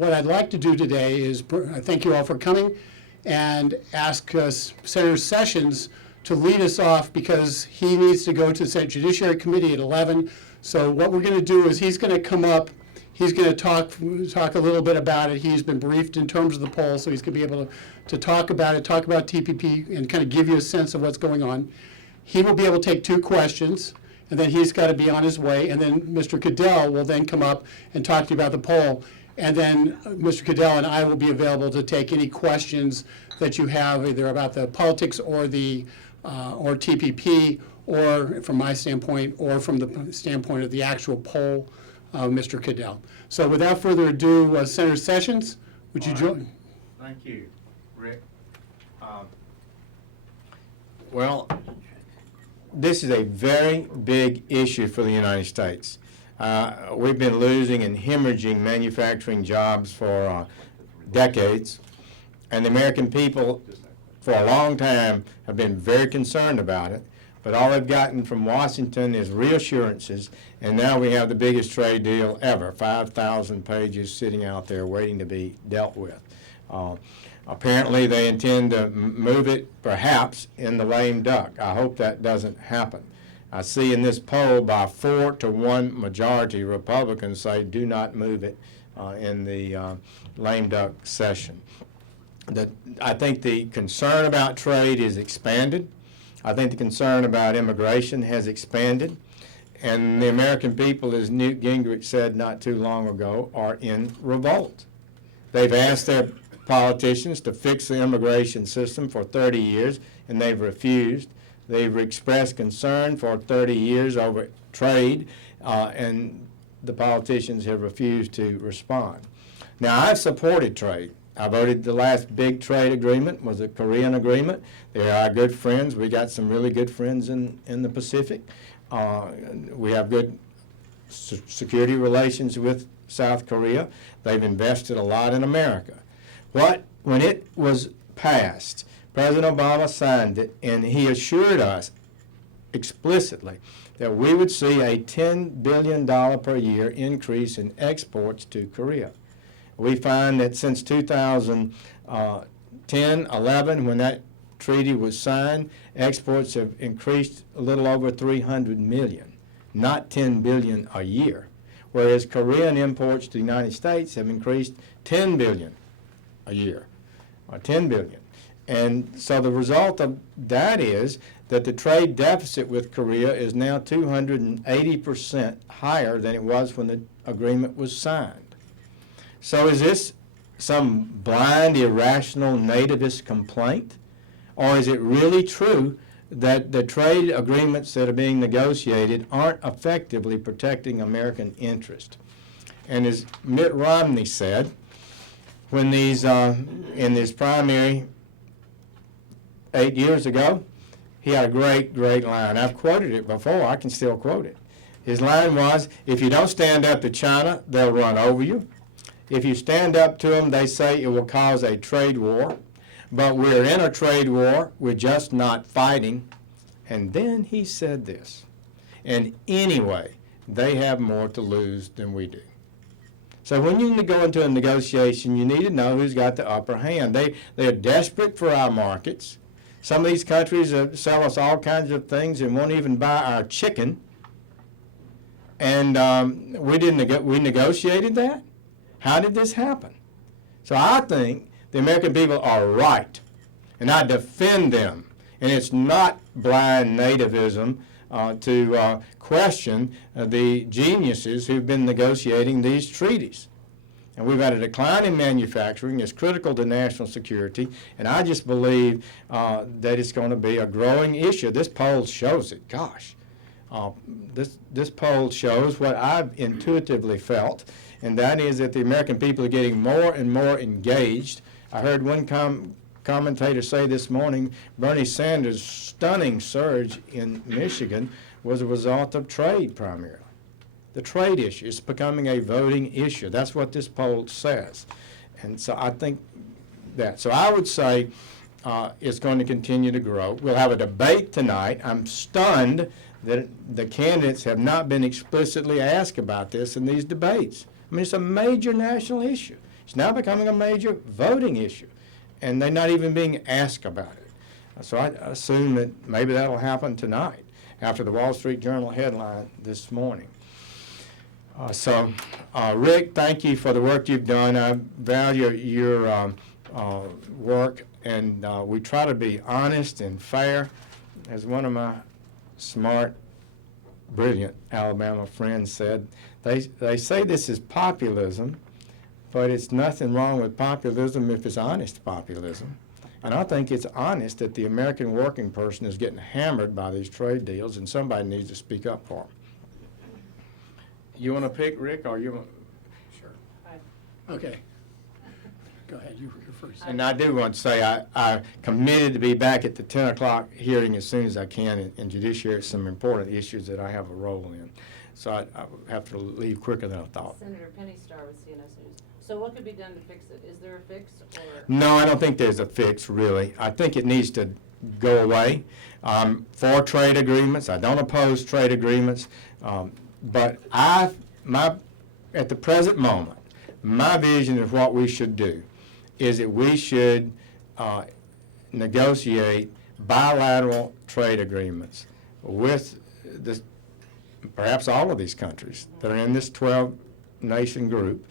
what I'd like to do today is thank you all for coming and ask Senator Sessions to lead us off because he needs to go to the Senate Judiciary Committee at 11. So what we're going to do is he's going to come up. He's going to talk a little bit about it. He's been briefed in terms of the poll, so he's going to be able to talk about it, talk about TPP, and kind of give you a sense of what's going on. He will be able to take 2 questions, and then he's got to be on his way. And then Mr. Caddell will then come up and talk to you about the poll. And then Mr. Caddell and I will be available to take any questions that you have, either about the politics or the or TPP, or from my standpoint, or from the standpoint of the actual poll of Mr. Caddell. So without further ado, Senator Sessions, would you join? Thank you, Rick. Well, this is a very big issue for the United States. We've been losing and hemorrhaging manufacturing jobs for decades, and the American people for a long time have been very concerned about it, but all they've gotten from Washington is reassurances, and now we have the biggest trade deal ever, 5,000 pages sitting out there waiting to be dealt with. Apparently they intend to move it perhaps in the lame duck. I hope that doesn't happen. I see in this poll by 4-1 majority Republicans say do not move it in the lame duck session. I think the concern about trade is expanded. I think the concern about immigration has expanded. And the American people, as Newt Gingrich said not too long ago, are in revolt. They've asked their politicians to fix the immigration system for 30 years, and they've refused. They've expressed concern for 30 years over trade, and the politicians have refused to respond. Now, I've supported trade. I voted the last big trade agreement was a Korean agreement. They're our good friends. We got some really good friends in the Pacific. We have good security relations with South Korea. They've invested a lot in America. When it was passed, President Obama signed it, and he assured us explicitly that we would see a $10 billion per year increase in exports to Korea. We find that since 2010-11, when that treaty was signed, exports have increased a little over 300 million, not 10 billion a year, whereas Korean imports to the United States have increased 10 billion a year, or 10 billion. And so the result of that is that the trade deficit with Korea is now 280% higher than it was when the agreement was signed. So is this some blind, irrational nativist complaint? Or is it really true that the trade agreements that are being negotiated aren't effectively protecting American interest? And as Mitt Romney said, when these, in this primary 8 years ago, he had a great, great line. I've quoted it before. I can still quote it. His line was, if you don't stand up to China, they'll run over you. If you stand up to them, they say it will cause a trade war. But we're in a trade war. We're just not fighting. And then he said this. And anyway, they have more to lose than we do. So when you go into a negotiation, you need to know who's got the upper hand. They're desperate for our markets. Some of these countries sell us all kinds of things and won't even buy our chicken. And we negotiated that? How did this happen? So I think the American people are right, and I defend them. And it's not blind nativism to question the geniuses who've been negotiating these treaties. And we've had a decline in manufacturing. It's critical to national security, and I just believe that it's going to be a growing issue. This poll shows it. Gosh, this poll shows what I've intuitively felt, and that is that the American people are getting more and more engaged. I heard one commentator say this morning, Bernie Sanders' stunning surge in Michigan was a result of trade primarily. The trade issue is becoming a voting issue. That's what this poll says. And so I think that. So I would say it's going to continue to grow. We'll have a debate tonight. I'm stunned that the candidates have not been explicitly asked about this in these debates. I mean, it's a major national issue. It's now becoming a major voting issue, and they're not even being asked about it. So I assume that maybe that'll happen tonight after the Wall Street Journal headline this morning. Rick, thank you for the work you've done. I value your work, and we try to be honest and fair. As one of my smart, brilliant Alabama friends said, they say this is populism, but it's nothing wrong with populism if it's honest populism. And I think it's honest that the American working person is getting hammered by these trade deals, and somebody needs to speak up for them. You want to pick, Rick, or you want? Sure. Okay. Go ahead, you're first. And I do want to say I committed to be back at the 10 o'clock hearing as soon as I can in judiciary, some important issues that I have a role in. So I have to leave quicker than I thought. Senator Penny Starr with CNS News. So what could be done to fix it? Is there a fix or? No, I don't think there's a fix, really. I think it needs to go away. For trade agreements, I don't oppose trade agreements, but at the present moment, my vision of what we should do is that we should negotiate bilateral trade agreements with perhaps all of these countries that are in this 12-nation group,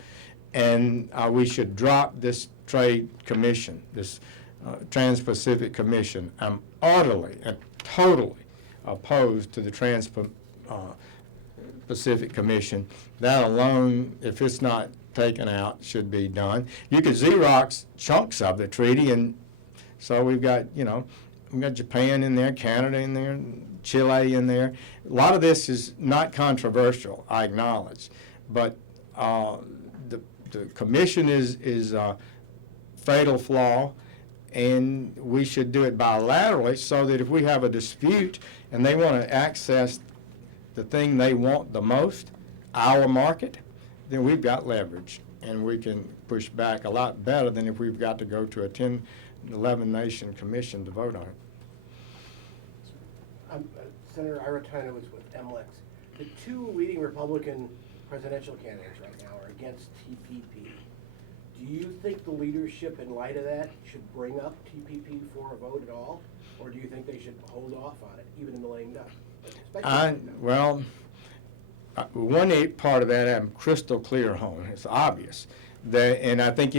and we should drop this trade commission, this Trans-Pacific Commission. I'm utterly and totally opposed to the Trans-Pacific Commission. That alone, if it's not taken out, should be done. You could Xerox chunks of the treaty, and so we've got Japan in there, Canada in there, Chile in there. A lot of this is not controversial, I acknowledge, but the commission is a fatal flaw, and we should do it bilaterally so that if we have a dispute and they want to access the thing they want the most, our market, then we've got leverage, and we can push back a lot better than if we've got to go to a 10, 11-nation commission to vote on it. Senator Iratino is with MLEX. The two leading Republican presidential candidates right now are against TPP. Do you think the leadership, in light of that, should bring up TPP for a vote at all? Or do you think they should hold off on it, even in the lame duck? One part of that I'm crystal clear on. It's obvious. And I think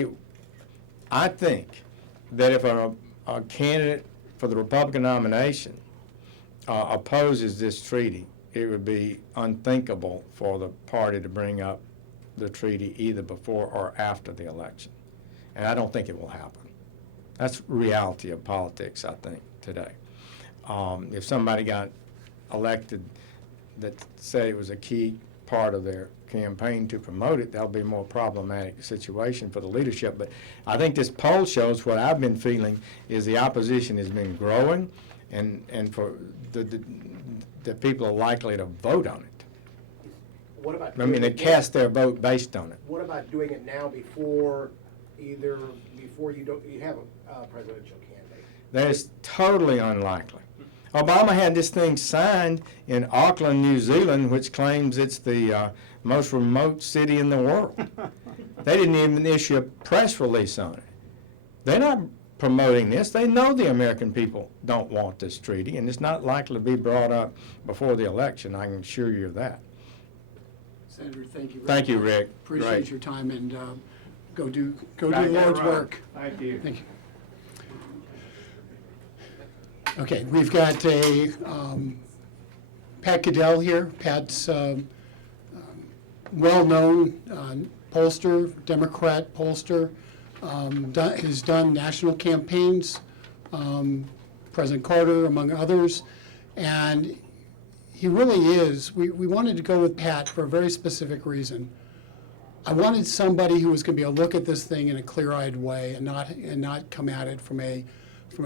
that if a candidate for the Republican nomination opposes this treaty, it would be unthinkable for the party to bring up the treaty either before or after the election. And I don't think it will happen. That's reality of politics, I think, today. If somebody got elected that said it was a key part of their campaign to promote it, that'll be a more problematic situation for the leadership. But I think this poll shows what I've been feeling is the opposition has been growing, and for the people are likely to vote on it. What about they cast their vote based on it. What about doing it now before you have a presidential candidate? That is totally unlikely. Obama had this thing signed in Auckland, New Zealand, which claims it's the most remote city in the world. They didn't even issue a press release on it. They're not promoting this. They know the American people don't want this treaty, and it's not likely to be brought up before the election. I can assure you of that. Senator, thank you. Thank you, Rick. Appreciate Great. your time, and go do the Lord's work. Thank you. Thank you. Okay, we've got a Pat Caddell here. Pat's well-known pollster, Democrat pollster, has done national campaigns, President Carter, among others, and he really is. We wanted to go with Pat for a very specific reason. I wanted somebody who was going to be able to look at this thing in a clear-eyed way and not come at it from a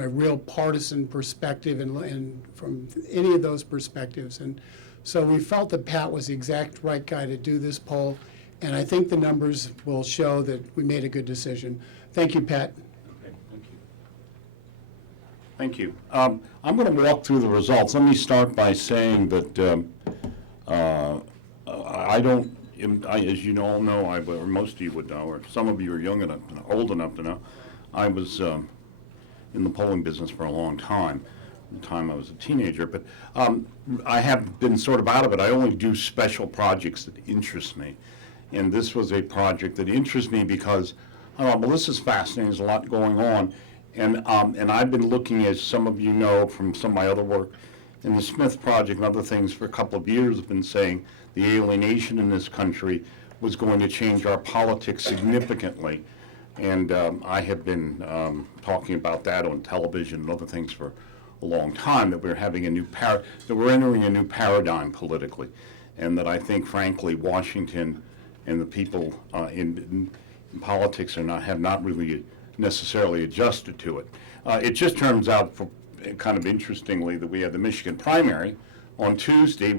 real partisan perspective and from any of those perspectives. And so we felt that Pat was the exact right guy to do this poll, and I think the numbers will show that we made a good decision. Thank you, Pat. Okay, thank you. I'm going to walk through the results. Let me start by saying that I don't as you all know, or most of you would know, or some of you are young enough, old enough to know, I was in the polling business for a long time, the time I was a teenager, but I have been sort of out of it. I only do special projects that interest me. And this was a project that interests me because I thought, well, this is fascinating. There's a lot going on. And I've been looking, as some of you know from some of my other work in the Smith Project and other things for a couple of years, have been saying the alienation in this country was going to change our politics significantly. And I have been talking about that on television and other things for a long time, that we're having that we're entering a new paradigm politically, and that I think, frankly, Washington and the people in politics have not really necessarily adjusted to it. It just turns out, kind of interestingly, that we had the Michigan primary on Tuesday,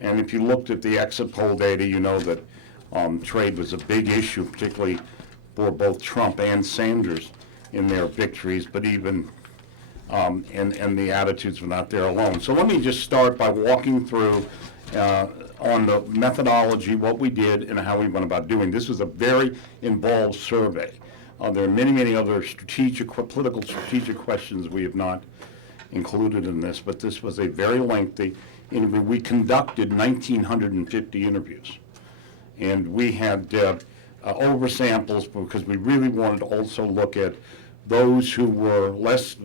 and if you looked at the exit poll data, you know that trade was a big issue, particularly for both Trump and Sanders in their victories, but even and the attitudes were not there alone. So let me just start by walking through on the methodology, what we did, and how we went about doing. This was a very involved survey. There are many, many other political strategic questions we have not included in this, but this was a very lengthy interview. We conducted 1,950 interviews, and we had oversamples because we really wanted to also look at those who were less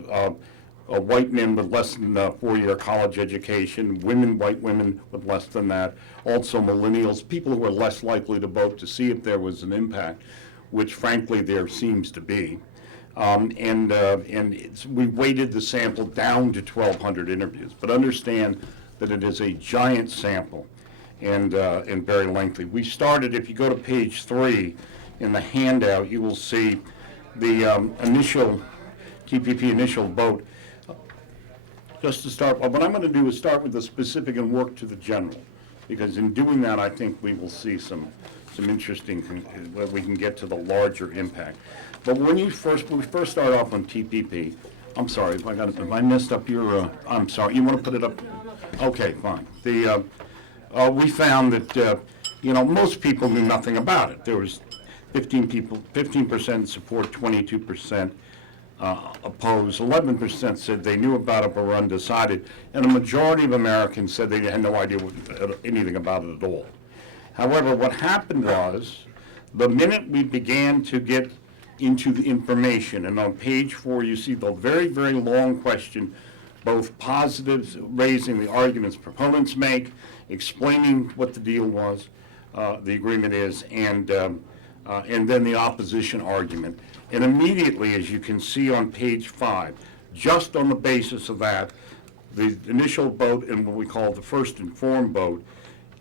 white men with less than a 4-year college education, white women with less than that, also millennials, people who are less likely to vote, to see if there was an impact, which frankly there seems to be. We weighted the sample down to 1,200 interviews, but understand that it is a giant sample and very lengthy. We started, if you go to page 3 in the handout, you will see the initial TPP initial vote. Just to start, what I'm going to do is start with the specific and work to the general, because in doing that, I think we will see some interesting, where we can get to the larger impact. But when we first start off on TPP, I'm sorry, if I messed up your, I'm sorry, you want to put it up? Okay, fine. We found that, most people knew nothing about it. There was 15% support, 22% opposed, 11% said they knew about it but were undecided, and a majority of Americans said they had no idea anything about it at all. However, what happened was, the minute we began to get into the information, and on page 4 you see the very, very long question, both positives, raising the arguments proponents make, explaining what the deal was, the agreement is, and then the opposition argument. And immediately, as you can see on page 5, just on the basis of that, the initial vote and what we call the first informed vote,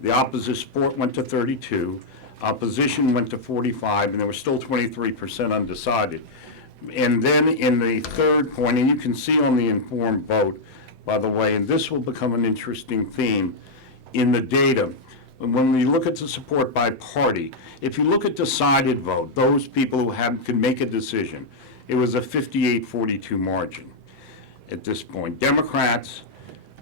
the opposition support went to 32, opposition went to 45, and there was still 23% undecided. And then in the third point, and you can see on the informed vote, by the way, and this will become an interesting theme in the data, when we look at the support by party, if you look at decided vote, those people who could make a decision, it was a 58-42 margin at this point. Democrats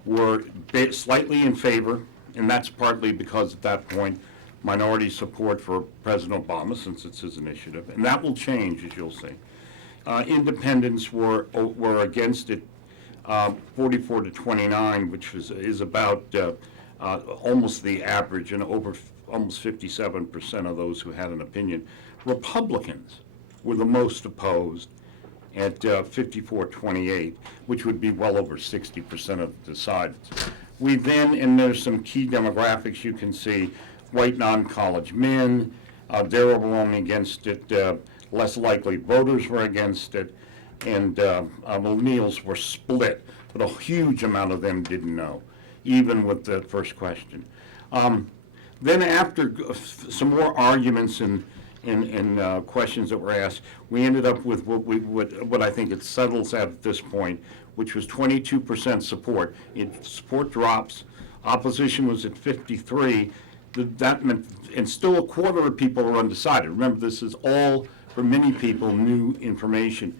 were slightly in favor, and that's partly because at that point, minority support for President Obama, since it's his initiative, and that will change, as you'll see. Independents were against it, 44 to 29, which is about almost the average, and over almost 57% of those who had an opinion. Republicans were the most opposed at 54-28, which would be well over 60% of the decideds. We then, and there's some key demographics you can see, white non-college men, they were only against it, less likely voters were against it, and millennials were split, but a huge amount of them didn't know, even with the first question. Then after some more arguments and questions that were asked, we ended up with what I think it settles at this point, which was 22% support. Support drops, opposition was at 53. That meant, and still a quarter of people were undecided. Remember, this is all, for many people, new information.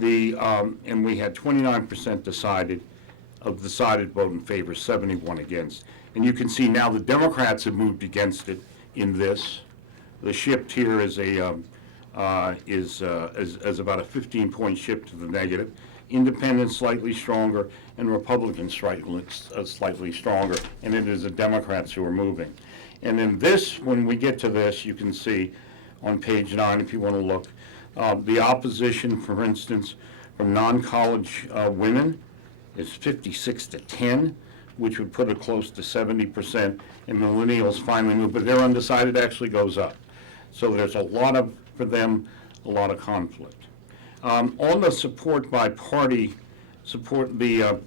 And we had 29% decided vote in favor, 71 against. And you can see now the Democrats have moved against it in this. The shift here is about a 15-point shift to the negative. Independents slightly stronger, and Republicans slightly stronger, and it is the Democrats who are moving. And in this, when we get to this, you can see on page 9, if you want to look, the opposition, for instance, from non-college women is 56-10, which would put it close to 70%, and millennials finally move, but their undecided actually goes up. So there's a lot of, for them, a lot of conflict. On the support by party, support the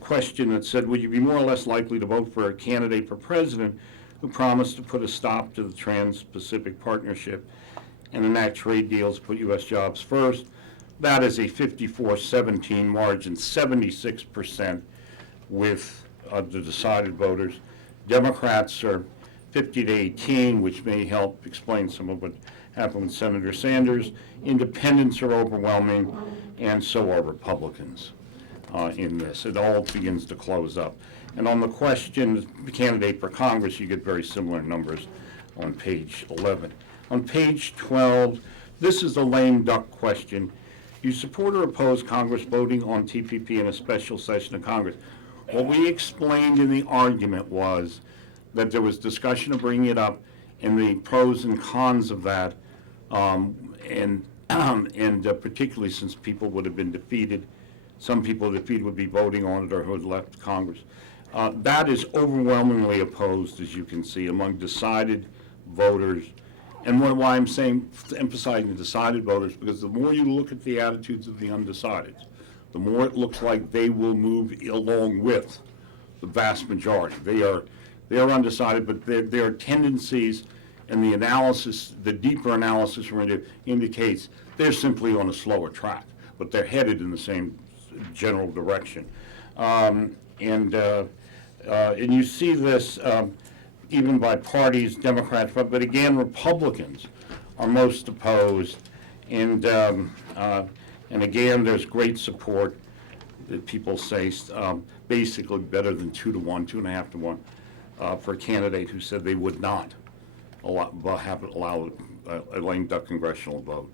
question that said, would you be more or less likely to vote for a candidate for president who promised to put a stop to the Trans-Pacific Partnership and enact trade deals, put U.S. jobs first? That is a 54-17 margin, 76% with the decided voters. Democrats are 50-18, which may help explain some of what happened with Senator Sanders. Independents are overwhelming, and so are Republicans in this. It all begins to close up. And on the question, the candidate for Congress, you get very similar numbers on page 11. On page 12, this is the lame duck question. You support or oppose Congress voting on TPP in a special session of Congress? What we explained in the argument was that there was discussion of bringing it up and the pros and cons of that, and particularly since people would have been defeated, some people defeated would be voting on it or who had left Congress. That is overwhelmingly opposed, as you can see, among decided voters. And why I'm saying, emphasizing the decided voters, because the more you look at the attitudes of the undecided, the more it looks like they will move along with the vast majority. They are undecided, but their tendencies and the analysis, the deeper analysis indicates they're simply on a slower track, but they're headed in the same general direction. And you see this even by parties, Democrats, but again, Republicans are most opposed. And again, there's great support that people say basically better than 2-to-1, 2.5 to 1 for a candidate who said they would not allow a lame duck congressional vote.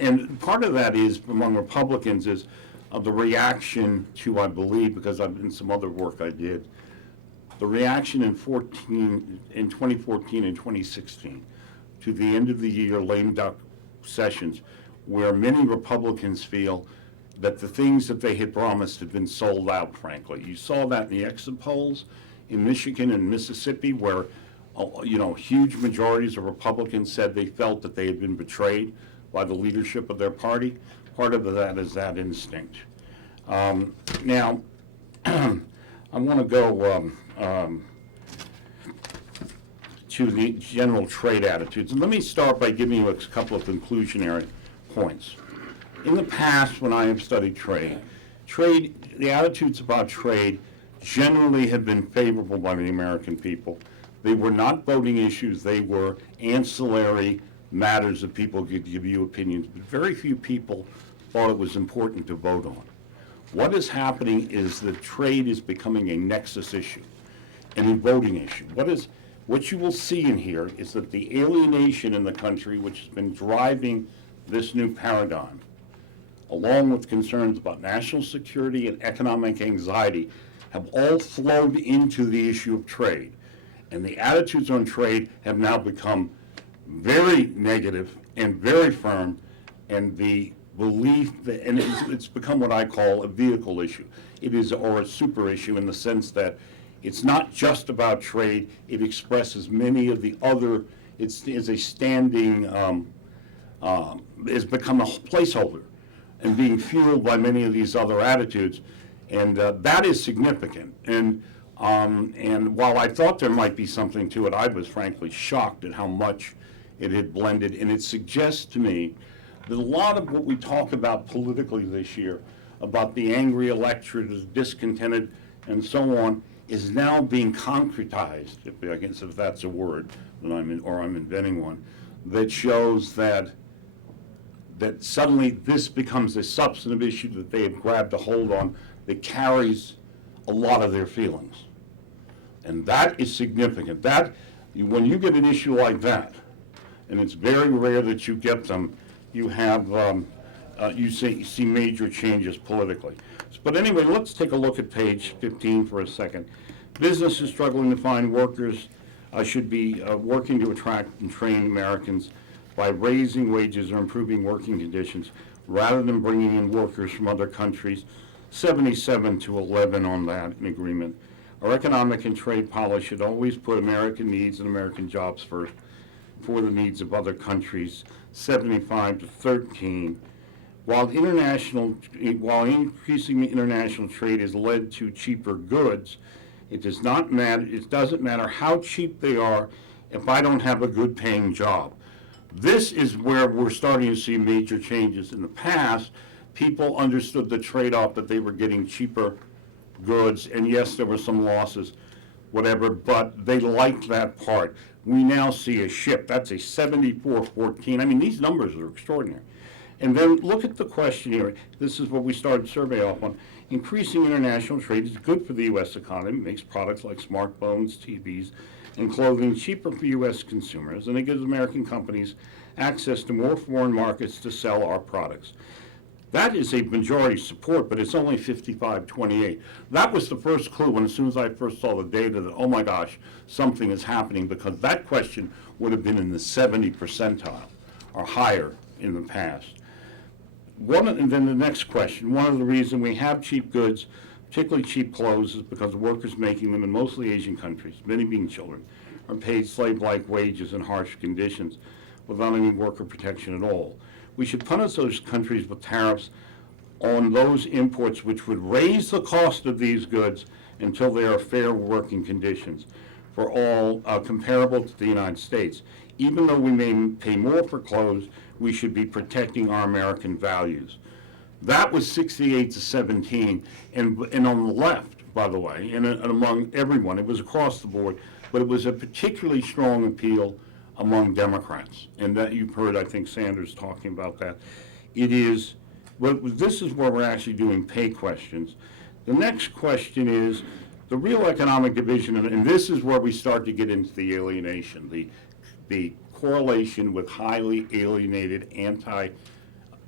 And part of that is, among Republicans, is the reaction to, I believe, because I've done some other work I did, the reaction in 2014 and 2016 to the end of the year lame duck sessions, where many Republicans feel that the things that they had promised had been sold out, frankly. You saw that in the exit polls in Michigan and Mississippi, where huge majorities of Republicans said they felt that they had been betrayed by the leadership of their party. Part of that is that instinct. Now, I want to go to the general trade attitudes. And let me start by giving you a couple of conclusionary points. In the past, when I have studied trade, the attitudes about trade generally have been favorable by the American people. They were not voting issues. They were ancillary matters that people could give you opinions, but very few people thought it was important to vote on. What is happening is that trade is becoming a nexus issue and a voting issue. What you will see in here is that the alienation in the country, which has been driving this new paradigm, along with concerns about national security and economic anxiety, have all flowed into the issue of trade. And the attitudes on trade have now become very negative and very firm, and the belief that, and it's become what I call a vehicle issue. It is, or a super issue, in the sense that it's not just about trade. It expresses many of the other, it's a standing, it's become a placeholder and being fueled by many of these other attitudes. And that is significant. And while I thought there might be something to it, I was frankly shocked at how much it had blended. And it suggests to me that a lot of what we talk about politically this year, about the angry electorate, is discontented, and so on, is now being concretized, if that's a word, that I'm inventing one, that shows that suddenly this becomes a substantive issue that they have grabbed a hold on that carries a lot of their feelings. And that is significant. That When you get an issue like that, and it's very rare that you get them, you have, you see major changes politically. But anyway, let's take a look at page 15 for a second. Businesses struggling to find workers should be working to attract and train Americans by raising wages or improving working conditions rather than bringing in workers from other countries. 77 to 11 on that in agreement. Our economic and trade policy should always put American needs and American jobs first for the needs of other countries. 75 to 13. While increasing international trade has led to cheaper goods, it doesn't matter how cheap they are if I don't have a good paying job. This is where we're starting to see major changes. In the past, people understood the trade-off that they were getting cheaper goods, and yes, there were some losses, whatever, but they liked that part. We now see a shift. That's a 74-14. I mean, these numbers are extraordinary. And then look at the question here. This is what we started the survey off on. Increasing international trade is good for the U.S. economy. It makes products like smartphones, TVs, and clothing cheaper for U.S. consumers, and it gives American companies access to more foreign markets to sell our products. That is a majority support, but it's only 55-28. That was the first clue when, as soon as I first saw the data, that, oh my gosh, something is happening, because that question would have been in the 70 percentile or higher in the past. And then the next question, one of the reasons we have cheap goods, particularly cheap clothes, is because the workers making them in mostly Asian countries, many being children, are paid slave-like wages and harsh conditions without any worker protection at all. We should punish those countries with tariffs on those imports which would raise the cost of these goods until they are fair working conditions for all, comparable to the United States. Even though we may pay more for clothes, we should be protecting our American values. That was 68 to 17, and on the left, by the way, and among everyone, it was across the board, but it was a particularly strong appeal among Democrats, and that you've heard, I think, Sanders talking about that. It is, well, this is where we're actually doing pay questions. The next question is the real economic division, and this is where we start to get into the alienation, the correlation with highly alienated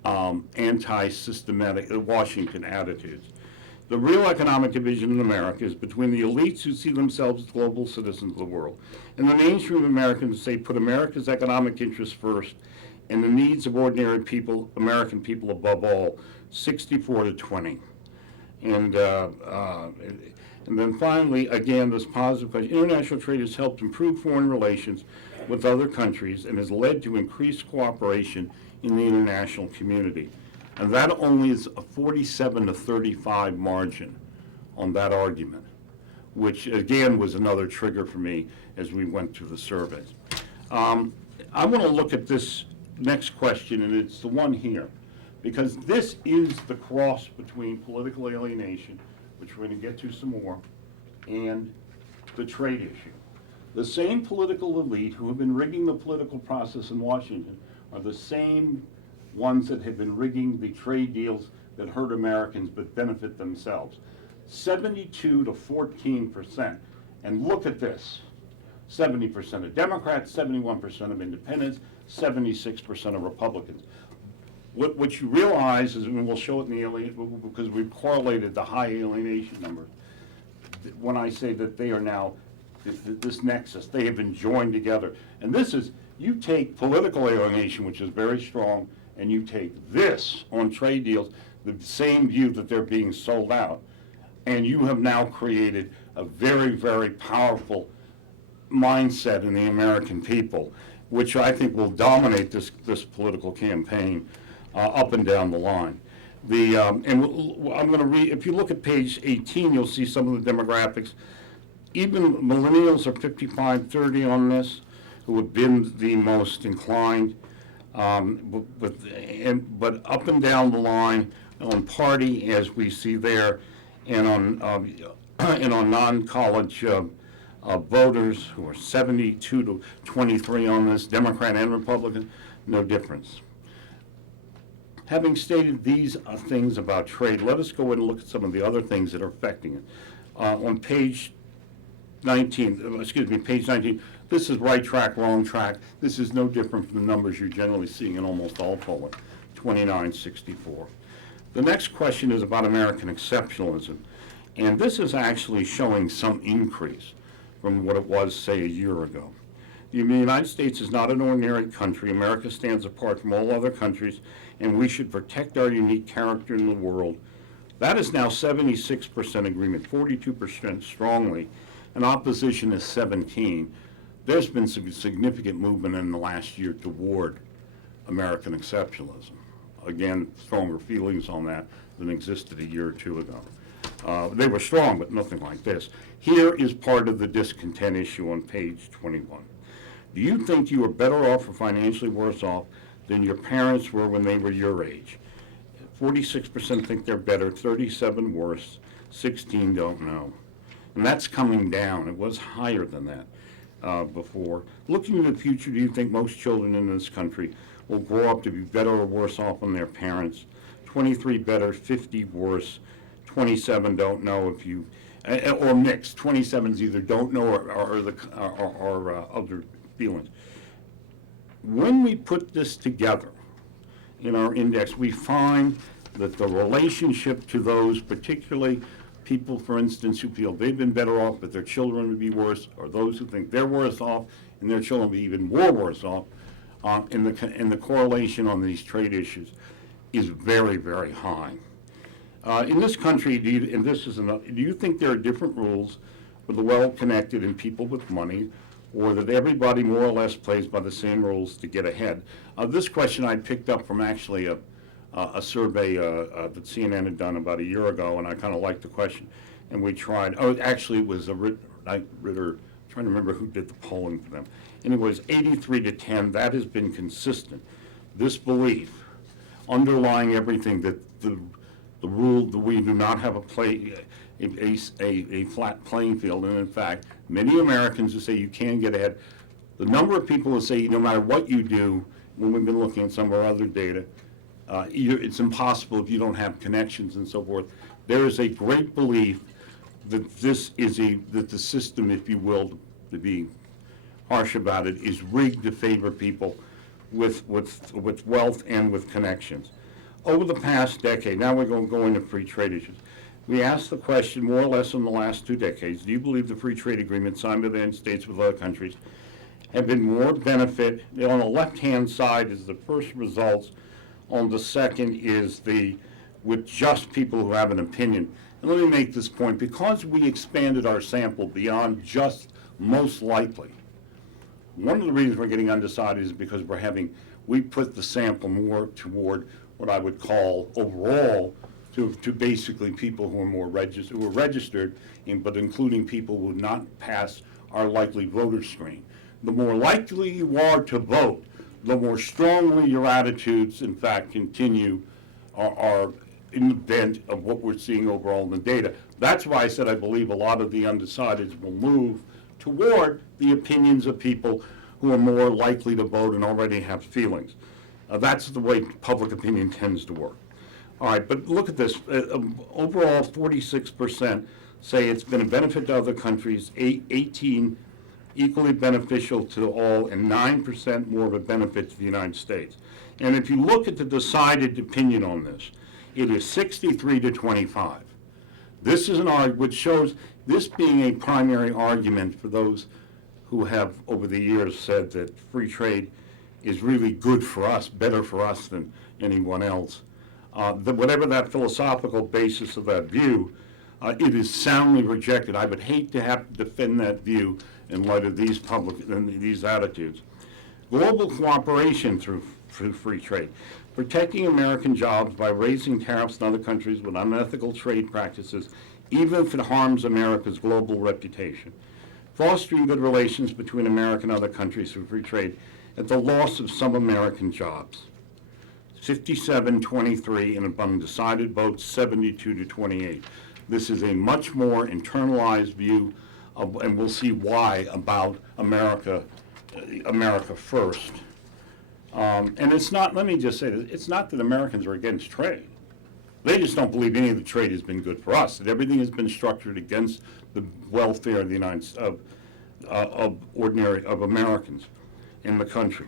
anti-systematic Washington attitudes. The real economic division in America is between the elites who see themselves as global citizens of the world and the mainstream Americans who say put America's economic interests first and the needs of ordinary people, American people above all, 64 to 20. And then finally, again, this positive question. International trade has helped improve foreign relations with other countries and has led to increased cooperation in the international community. And that only is a 47 to 35 margin on that argument, which again was another trigger for me as we went through the surveys. I want to look at this next question, and it's the one here, because this is the cross between political alienation, which we're going to get to some more, and the trade issue. The same political elite who have been rigging the political process in Washington are the same ones that have been rigging the trade deals that hurt Americans but benefit themselves. 72 to 14%. And look at this. 70% of Democrats, 71% of independents, 76% of Republicans. What you realize is, and we'll show it in the alien, because we've correlated the high alienation numbers, when I say that they are now, this nexus, they have been joined together. And this is, you take political alienation, which is very strong, and you take this on trade deals, the same view that they're being sold out, and you have now created a very, very powerful mindset in the American people, which I think will dominate this political campaign up and down the line. I'm going to read, if you look at page 18, you'll see some of the demographics. Even millennials are 55-30 on this, who have been the most inclined. But up and down the line on party, as we see there, and on non-college voters, who are 72 to 23 on this, Democrat and Republican, no difference. Having stated these things about trade, let us go and look at some of the other things that are affecting it. On page 19, This is right track, wrong track. This is no different from the numbers you're generally seeing in almost all polling, 29-64. The next question is about American exceptionalism. And this is actually showing some increase from what it was, say, a year ago. The United States is not an ordinary country. America stands apart from all other countries, and we should protect our unique character in the world. That is now 76% agreement, 42% strongly, and opposition is 17%. There's been some significant movement in the last year toward American exceptionalism. Again, stronger feelings on that than existed a year or two ago. They were strong, but nothing like this. Here is part of the discontent issue on page 21. Do you think you are better off or financially worse off than your parents were when they were your age? 46% think they're better, 37% worse, 16% don't know. And that's coming down. It was higher than that before. Looking to the future, do you think most children in this country will grow up to be better or worse off than their parents? 23% better, 50% worse, 27% don't know if you, or mixed. 27% is either don't know or other feelings. When we put this together in our index, we find that the relationship to those, particularly people, for instance, who feel they've been better off but their children would be worse, or those who think they're worse off and their children will be even more worse off, in the correlation on these trade issues is very, very high. In this country, do you think there are different rules for the well-connected and people with money, or that everybody more or less plays by the same rules to get ahead? This question I picked up from actually a survey that CNN had done about a year ago, and I kind of liked the question. And we tried, actually it was Ritter, trying to remember who did the polling for them. And it was 83-10, that has been consistent. This belief, underlying everything, that the rule that we do not have a flat playing field, and in fact, many Americans who say you can get ahead, the number of people who say no matter what you do, when we've been looking at some of our other data, it's impossible if you don't have connections and so forth. There is a great belief that that the system, if you will, to be harsh about it, is rigged to favor people with wealth and with connections. Over the past decade, now we're going to go into free trade issues. We asked the question more or less in the last 2 decades, do you believe the free trade agreement signed by the United States with other countries have been more benefit? On the left-hand side is the first results. On the second is with just people who have an opinion. And let me make this point. Because we expanded our sample beyond just most likely, one of the reasons we're getting undecided is because we put the sample more toward what I would call overall to basically people who are registered, but including people who would not pass our likely voter screen. The more likely you are to vote, the more strongly your attitudes, in fact, continue are in the bent of what we're seeing overall in the data. That's why I said I believe a lot of the undecideds will move toward the opinions of people who are more likely to vote and already have feelings. That's the way public opinion tends to work. All right, but look at this. Overall, 46% say it's been a benefit to other countries, 18 equally beneficial to all, and 9% more of a benefit to the United States. And if you look at the decided opinion on this, it is 63-25. This is an argument which shows this being a primary argument for those who have over the years said that free trade is really good for us, better for us than anyone else. Whatever that philosophical basis of that view, it is soundly rejected. I would hate to have to defend that view in light of these attitudes. Global cooperation through free trade. Protecting American jobs by raising tariffs in other countries with unethical trade practices, even if it harms America's global reputation. Fostering good relations between America and other countries through free trade at the loss of some American jobs. 57-23 in an undecided vote, 72-28. This is a much more internalized view of, and we'll see why, about America first. And it's not, let me just say this, it's not that Americans are against trade. They just don't believe any of the trade has been good for us, that everything has been structured against the welfare of the of Americans in the country.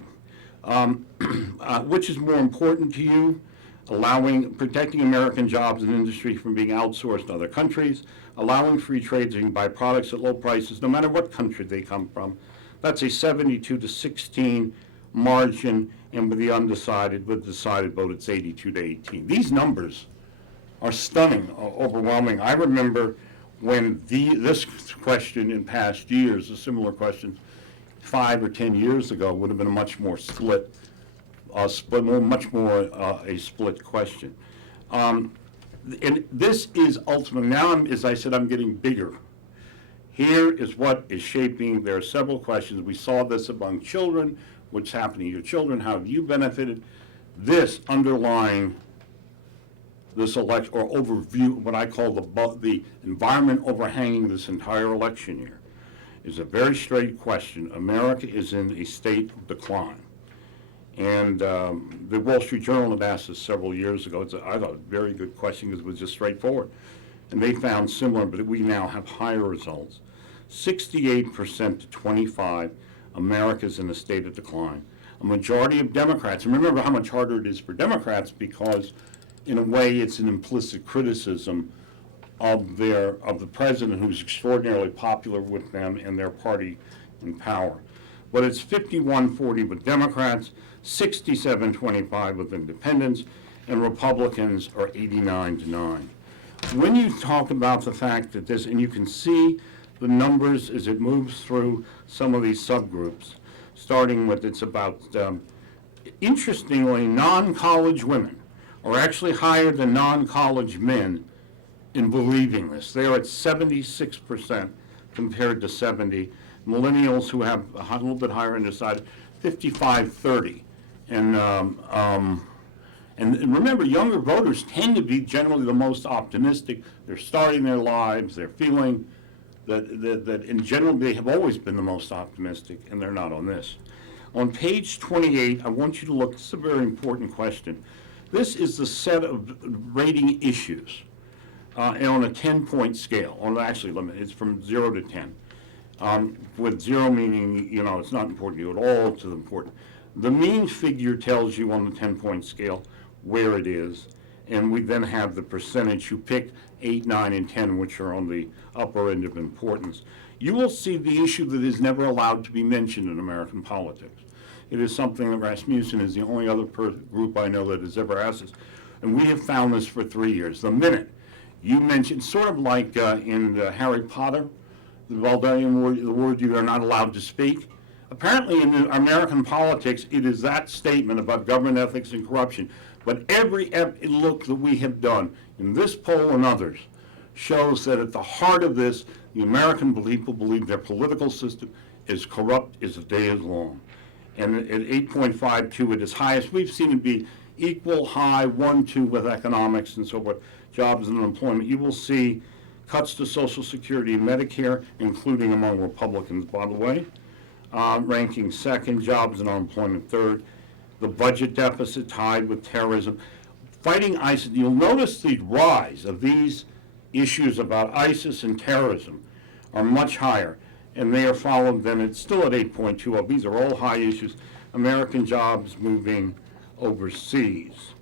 Which is more important to you? Protecting American jobs and industry from being outsourced to other countries, allowing free trade so you can buy products at low prices, no matter what country they come from. That's a 72-16 margin, and with the undecided, with the decided vote, it's 82-18. These numbers are stunning, overwhelming. I remember when this question in past years, a similar question 5 or 10 years ago, would have been a much more split question. And this is ultimately, now as I said, I'm getting bigger. Here is what is shaping, there are several questions. We saw this among children, what's happening to your children, how have you benefited? This underlying this election, or overview, what I call the environment overhanging this entire election year, is a very straight question. America is in a state of decline. And the Wall Street Journal had asked this several years ago. I thought, a very good question because it was just straightforward. And they found similar, but we now have higher results. 68% to 25%, America's in a state of decline. A majority of Democrats, and remember how much harder it is for Democrats because, in a way, it's an implicit criticism of the president, who's extraordinarily popular with them and their party in power. But it's 51-40 with Democrats, 67-25 with independents, and Republicans are 89-9. When you talk about the fact that this, and you can see the numbers as it moves through some of these subgroups, starting with it's about, interestingly, non-college women are actually higher than non-college men in believing this. They're at 76% compared to 70. Millennials, who have a little bit higher undecided, 55-30. And remember, younger voters tend to be generally the most optimistic. They're starting their lives. They're feeling that in general they have always been the most optimistic, and they're not on this. On page 28, I want you to look. This is a very important question. This is the set of rating issues and on a 10-point scale. It's from 0 to 10. With 0 meaning, it's not important to you at all, it's important. The mean figure tells you on the 10-point scale where it is, and we then have the percentage. You pick 8, 9, and 10, which are on the upper end of importance. You will see the issue that is never allowed to be mentioned in American politics. It is something that Rasmussen is the only other group I know that has ever asked us, and we have found this for 3 years. The minute you mention, sort of like in Harry Potter, the Valdarian word, the word you are not allowed to speak. Apparently in American politics, it is that statement about government ethics and corruption. But every look that we have done in this poll and others shows that at the heart of this, the American people believe their political system is corrupt as the day is long. And at 8.52, at its highest, we've seen it be equal, high, 1, 2 with economics and so forth, jobs and unemployment. You will see cuts to Social Security and Medicare, including among Republicans, by the way, ranking second, jobs and unemployment third. The budget deficit tied with terrorism. Fighting ISIS, you'll notice the rise of these issues about ISIS and terrorism are much higher, and they are followed then, it's still at 8.20. These are all high issues. American jobs moving overseas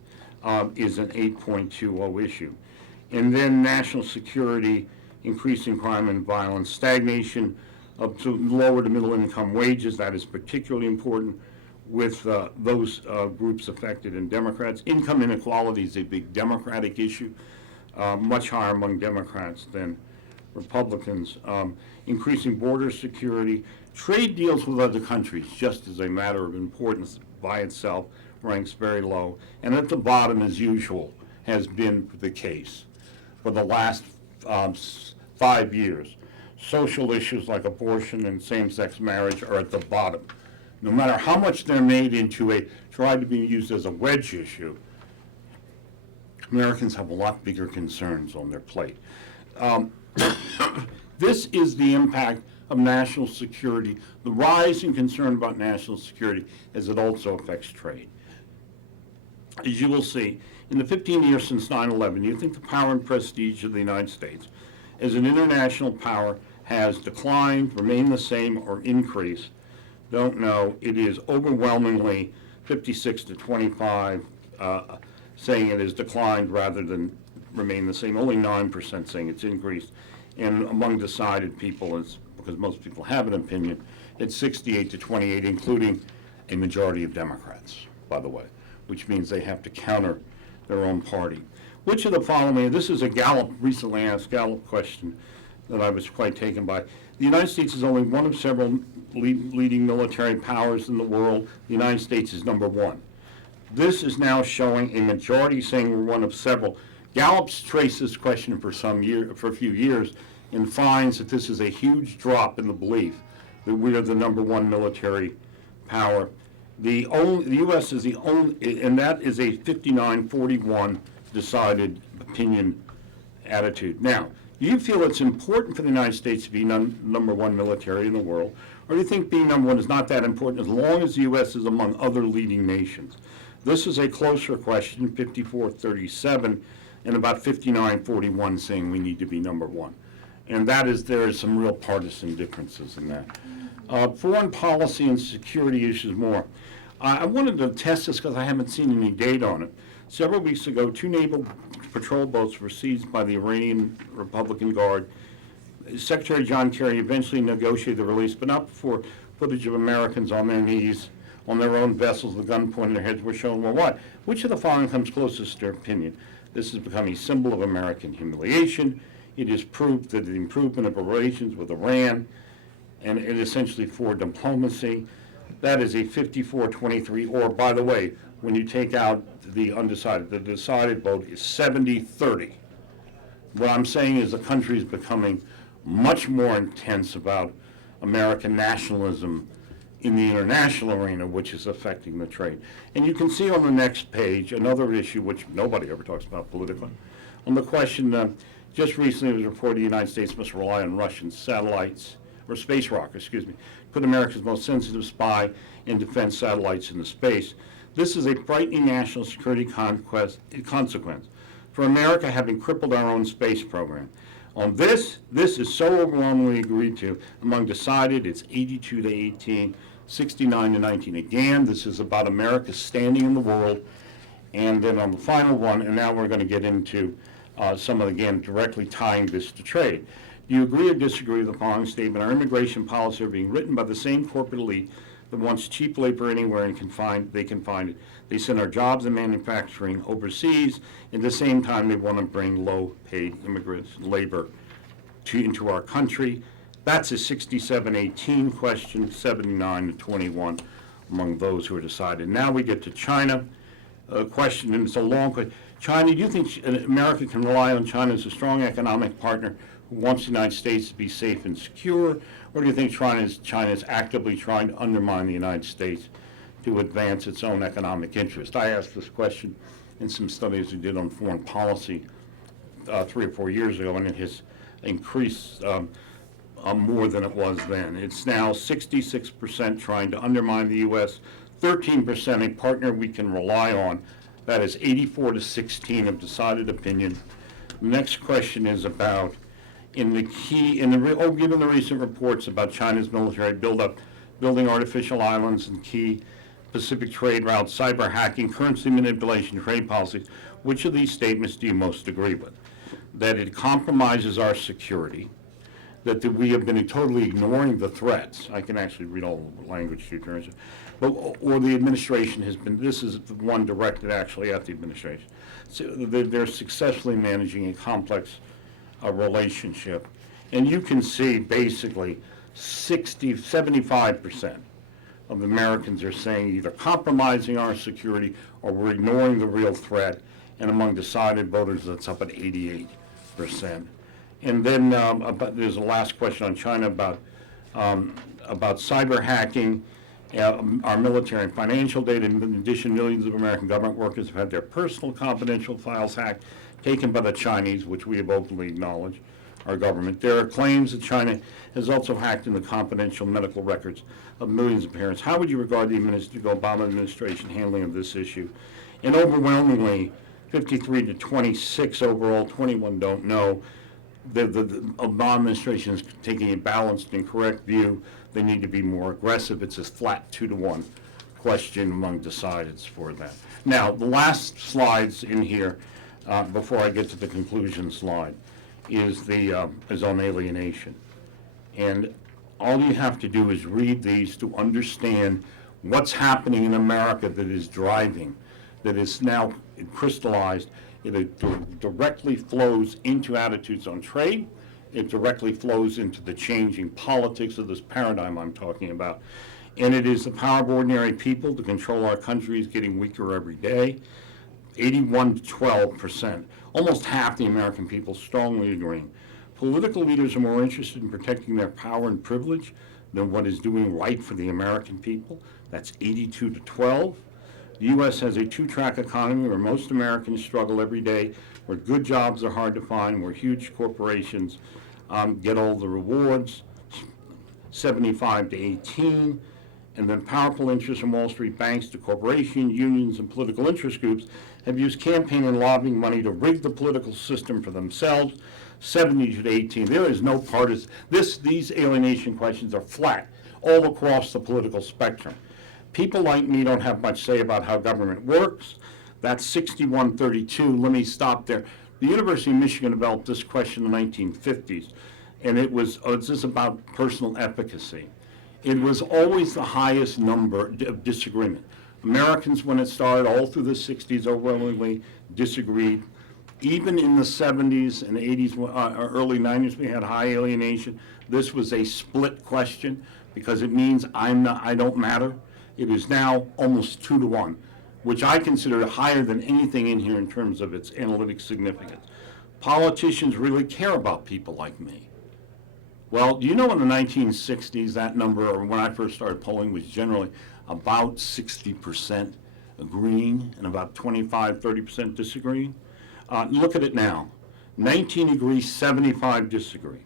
is an 8.20 issue. And then national security, increasing crime and violence, stagnation up to lower to middle income wages, that is particularly important with those groups affected in Democrats. Income inequality is a big Democratic issue, much higher among Democrats than Republicans. Increasing border security, trade deals with other countries, just as a matter of importance by itself, ranks very low. And at the bottom, as usual, has been the case for the last 5 years. Social issues like abortion and same-sex marriage are at the bottom. No matter how much they're made into tried to be used as a wedge issue, Americans have a lot bigger concerns on their plate. This is the impact of national security, the rise in concern about national security as it also affects trade. As you will see, in the 15 years since 9/11, you think the power and prestige of the United States as an international power has declined, remained the same, or increased. Don't know. It is overwhelmingly 56 to 25 saying it has declined rather than remain the same. Only 9% saying it's increased. And among decided people, it's because most people have an opinion, it's 68 to 28, including a majority of Democrats, by the way, which means they have to counter their own party. Which of the following, this is a Gallup, recently asked Gallup question that I was quite taken by. The United States is only one of several leading military powers in the world. The United States is number one. This is now showing a majority saying we're one of several. Gallup's traced this question for a few years and finds that this is a huge drop in the belief that we are the number one military power. The U.S. is the only, and that is a 59-41 decided opinion attitude. Now, do you feel it's important for the United States to be number one military in the world, or do you think being number one is not that important as long as the U.S. is among other leading nations? This is a closer question, 54-37, and about 59-41 saying we need to be number one. And that is, there is some real partisan differences in that. Foreign policy and security issues more. I wanted to test this because I haven't seen any data on it. Several weeks ago, 2 naval patrol boats were seized by the Iranian Republican Guard. Secretary John Kerry eventually negotiated the release, but not before footage of Americans on their knees on their own vessels with a gun pointed at their heads were shown. Well, what? Which of the following comes closest to their opinion? This has become a symbol of American humiliation. It is proof that the improvement of relations with Iran, and it essentially for diplomacy. That is a 54-23, or by the way, when you take out the undecided, the decided vote is 70-30. What I'm saying is the country is becoming much more intense about American nationalism in the international arena, which is affecting the trade. And you can see on the next page another issue which nobody ever talks about politically. On the question, just recently it was reported the United States must rely on Russian satellites, or space rockets, excuse me, put America's most sensitive spy and defense satellites into space. This is a frightening national security consequence for America having crippled our own space program. On this is so overwhelmingly agreed to among decided, it's 82 to 18, 69 to 19. Again, this is about America's standing in the world. And then on the final one, and now we're going to get into some of, again, directly tying this to trade. Do you agree or disagree with the following statement? Our immigration policy are being written by the same corporate elite that wants cheap labor anywhere and they can find it. They send our jobs and manufacturing overseas. At the same time, they want to bring low-paid immigrants, labor into our country. That's a 67-18 question, 79-21 among those who are decided. Now we get to China. A question, and it's a long question. China, do you think America can rely on China as a strong economic partner who wants the United States to be safe and secure? Or do you think China is actively trying to undermine the United States to advance its own economic interest? I asked this question in some studies we did on foreign policy 3 or 4 years ago, and it has increased more than it was then. It's now 66% trying to undermine the U.S., 13% a partner we can rely on. That is 84 to 16 of decided opinion. The next question is about, given the recent reports about China's military buildup, building artificial islands in key Pacific trade routes, cyber hacking, currency manipulation, trade policies, which of these statements do you most agree with? That it compromises our security, that we have been totally ignoring the threats. I can actually read all the language to you, or the administration has been, this is the one directed actually at the administration. So they're successfully managing a complex relationship. And you can see basically 75% of Americans are saying either compromising our security or we're ignoring the real threat. And among decided voters, that's up at 88%. And then there's a last question on China about cyber hacking. Our military and financial data. In addition, millions of American government workers have had their personal confidential files hacked, taken by the Chinese, which we have openly acknowledged, our government. There are claims that China has also hacked in the confidential medical records of millions of parents. How would you regard the Obama administration handling of this issue? And overwhelmingly, 53 to 26 overall, 21 don't know. the Obama administration is taking a balanced and correct view. They need to be more aggressive. It's a flat 2-to-1 question among decideds for that. Now, the last slides in here, before I get to the conclusion slide, is on alienation. And all you have to do is read these to understand what's happening in America that is driving, that is now crystallized. It directly flows into attitudes on trade. It directly flows into the changing politics of this paradigm I'm talking about. And it is the power of ordinary people to control our country is getting weaker every day. 81 to 12%, almost half the American people strongly agreeing. Political leaders are more interested in protecting their power and privilege than what is doing right for the American people. That's 82 to 12. The U.S. has a two-track economy where most Americans struggle every day, where good jobs are hard to find, where huge corporations get all the rewards, 75 to 18. And then powerful interests from Wall Street banks to corporations, unions, and political interest groups have used campaign and lobbying money to rig the political system for themselves, 70 to 18. There is no partisan. These alienation questions are flat all across the political spectrum. People like me don't have much say about how government works. That's 61-32. Let me stop there. The University of Michigan developed this question in the 1950s, and it was this about personal efficacy. It was always the highest number of disagreement. Americans, when it started, all through the 60s, overwhelmingly disagreed. Even in the 70s and 80s, early 90s, we had high alienation. This was a split question because it means I don't matter. It is now almost 2-to-1, which I consider higher than anything in here in terms of its analytic significance. Politicians really care about people like me. Well, do you know in the 1960s that number, or when I first started polling, was generally about 60% agreeing and about 25-30% disagreeing? Look at it now. 19 agree, 75 disagree.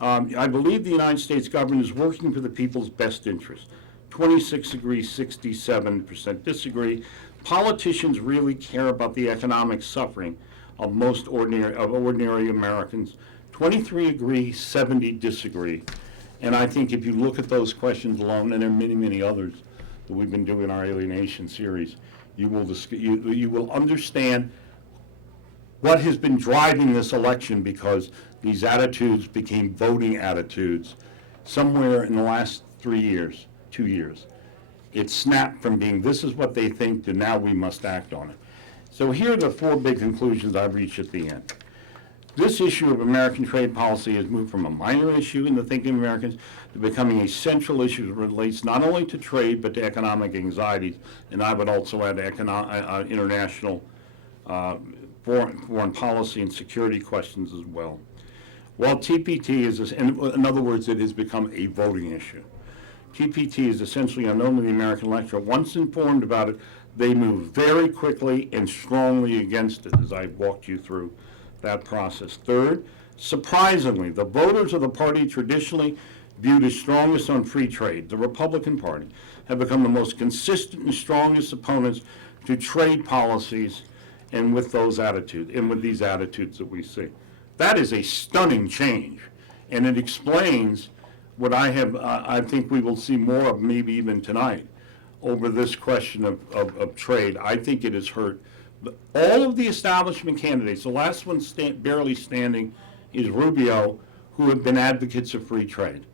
I believe the United States government is working for the people's best interest. 26 agree, 67% disagree. Politicians really care about the economic suffering of ordinary Americans. 23 agree, 70 disagree. And I think if you look at those questions alone, and there are many, many others that we've been doing in our alienation series, you will understand what has been driving this election, because these attitudes became voting attitudes somewhere in the last 2 years. It snapped from being this is what they think to now we must act on it. So here are the 4 big conclusions I've reached at the end. This issue of American trade policy has moved from a minor issue in the thinking of Americans to becoming a central issue that relates not only to trade but to economic anxieties, and I would also add international foreign policy and security questions as well. While TPP is, in other words, it has become a voting issue. TPP is essentially unknown to the American electorate. Once informed about it, they move very quickly and strongly against it, as I walked you through that process. Third, surprisingly, the voters of the party traditionally viewed as strongest on free trade, the Republican Party, have become the most consistent and strongest opponents to trade policies and with those attitudes, and with these attitudes that we see. That is a stunning change, and it explains what I think we will see more of maybe even tonight over this question of trade. I think it has hurt all of the establishment candidates. The last one barely standing is Rubio, who have been advocates of free trade,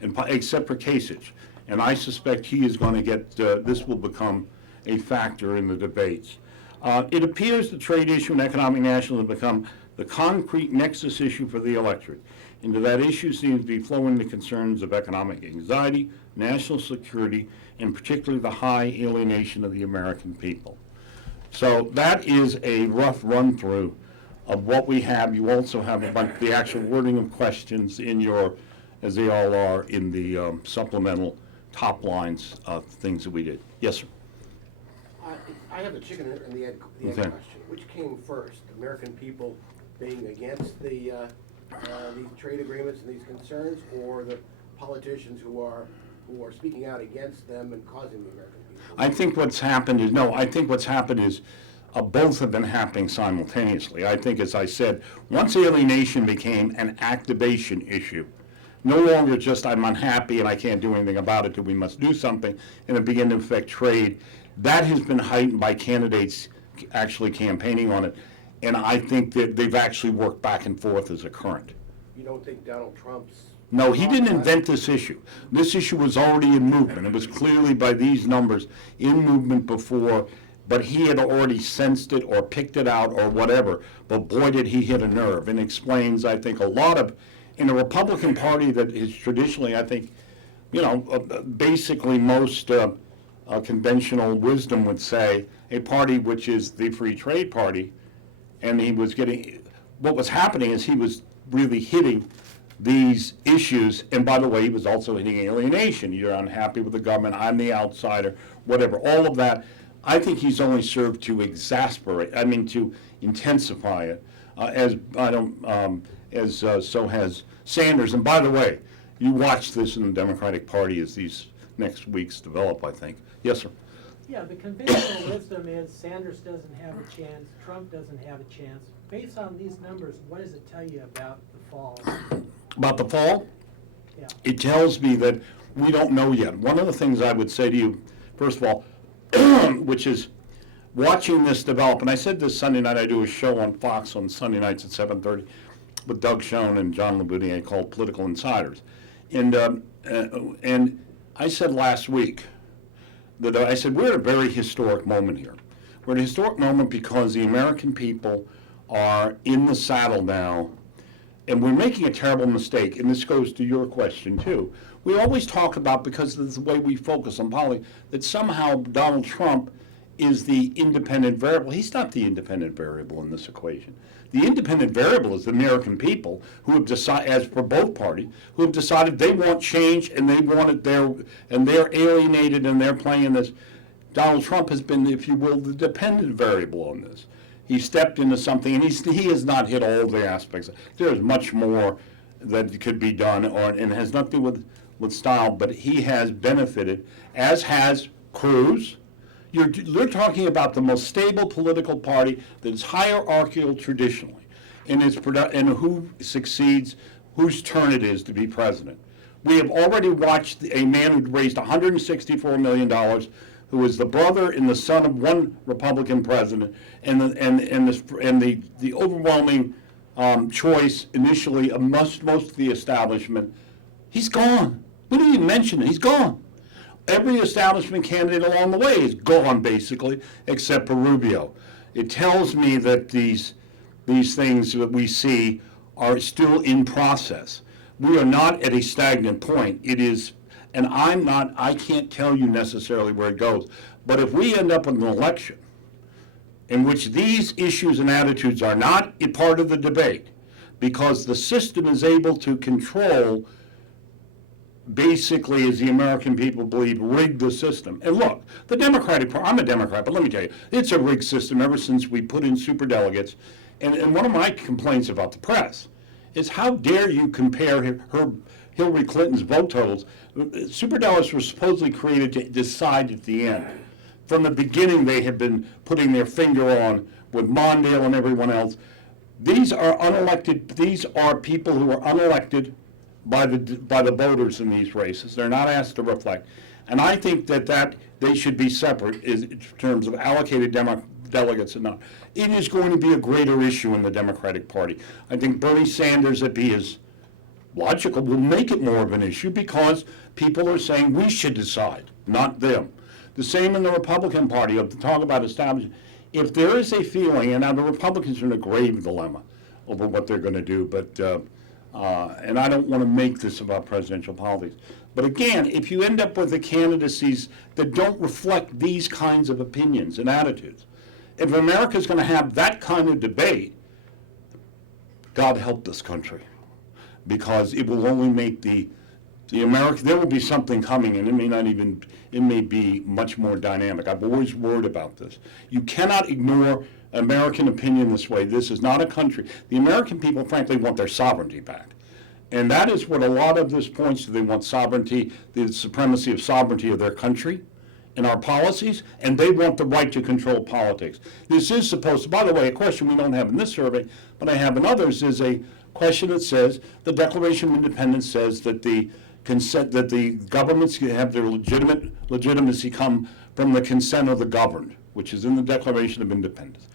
except for Kasich. And I suspect he is going to get, this will become a factor in the debates. It appears the trade issue and economic nationalism have become the concrete nexus issue for the electorate. Into that issue seems to be flowing the concerns of economic anxiety, national security, and particularly the high alienation of the American people. So that is a rough run-through of what we have. You also have the actual wording of questions in your, as they all are, in the supplemental top lines of things that we did. Yes, sir. I have the chicken and the egg Okay. question. Which came first? American people being against these trade agreements and these concerns, or the politicians who are speaking out against them and causing the American people? I think what's happened is both have been happening simultaneously. I think, as I said, once alienation became an activation issue, no longer just I'm unhappy and I can't do anything about it, that we must do something, and it began to affect trade. That has been heightened by candidates actually campaigning on it, and I think that they've actually worked back and forth as a current. You don't think Donald Trump's? No, he didn't invent this issue. This issue was already in movement. It was clearly by these numbers in movement before, but he had already sensed it or picked it out or whatever. But boy, did he hit a nerve, and explains, I think, a lot of, in a Republican Party that is traditionally, I think, basically most conventional wisdom would say, a party which is the free trade party, and he was getting, what was happening is he was really hitting these issues, and by the way, he was also hitting alienation. You're unhappy with the government, I'm the outsider, whatever, all of that. I think he's only served to to intensify it, so has Sanders. And by the way, you watch this in the Democratic Party as these next weeks develop, I think. Yes, sir. Yeah, the conventional wisdom is Sanders doesn't have a chance, Trump doesn't have a chance. Based on these numbers, what does it tell you about the fall? About the fall? Yeah. It tells me that we don't know yet. One of the things I would say to you, first of all, which is watching this develop, and I said this Sunday night, I do a show on Fox on Sunday nights at 7:30 with Doug Schoen and John LaBoudier called Political Insiders. And I said last week that I said we're at a very historic moment here. We're at a historic moment because the American people are in the saddle now, and we're making a terrible mistake, and this goes to your question too. We always talk about, because of the way we focus on politics, that somehow Donald Trump is the independent variable. He's not the independent variable in this equation. The independent variable is the American people who have decided, as for both parties, who have decided they want change and they want it there, and they're alienated and they're playing this. Donald Trump has been, if you will, the dependent variable on this. He stepped into something, and he has not hit all the aspects. There's much more that could be done, and it has nothing to do with style, but he has benefited, as has Cruz. You're talking about the most stable political party that is hierarchical traditionally, and who succeeds, whose turn it is to be president. We have already watched a man who raised $164 million, who was the brother and the son of one Republican president, and the overwhelming choice initially of most of the establishment. He's gone. We didn't even mention it. He's gone. Every establishment candidate along the way is gone, basically, except for Rubio. It tells me that these things that we see are still in process. We are not at a stagnant point. It is, and I can't tell you necessarily where it goes. But if we end up with an election in which these issues and attitudes are not a part of the debate, because the system is able to control, basically, as the American people believe, rig the system. And look, the Democratic Party, I'm a Democrat, but let me tell you, it's a rigged system ever since we put in superdelegates. And one of my complaints about the press is, how dare you compare Hillary Clinton's vote totals? Superdelegates were supposedly created to decide at the end. From the beginning, they had been putting their finger on, with Mondale and everyone else. These are unelected, these are people who are unelected by the voters in these races. They're not asked to reflect. And I think that they should be separate in terms of allocated delegates and not. It is going to be a greater issue in the Democratic Party. I think Bernie Sanders, if he is logical, will make it more of an issue, because people are saying we should decide, not them. The same in the Republican Party, of the talk about establishment. If there is a feeling, and now the Republicans are in a grave dilemma over what they're going to do, but and I don't want to make this about presidential politics. But again, if you end up with the candidacies that don't reflect these kinds of opinions and attitudes, if America's going to have that kind of debate, God help this country, because it will only make the American, there will be something coming, and it may be much more dynamic. I've always worried about this. You cannot ignore American opinion this way. This is not a country. The American people, frankly, want their sovereignty back. And that is what a lot of this points to. They want sovereignty, the supremacy of sovereignty of their country, in our policies, and they want the right to control politics. This is supposed to, by the way, a question we don't have in this survey, but I have in others, is a question that says, the Declaration of Independence says that the consent, that the governments have their legitimacy come from the consent of the governed, which is in the Declaration of Independence.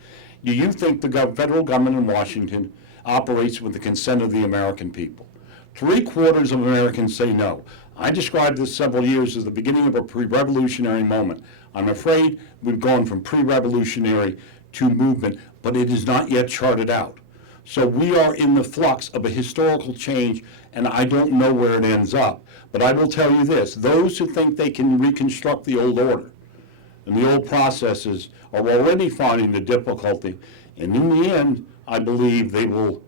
Do you think the federal government in Washington operates with the consent of the American people? 3/4 of Americans say no. I described this several years as the beginning of a pre-revolutionary moment. I'm afraid we've gone from pre-revolutionary to movement, but it is not yet charted out. So we are in the flux of a historical change, and I don't know where it ends up. But I will tell you this, those who think they can reconstruct the old order and the old processes are already finding the difficulty, and in the end, I believe it will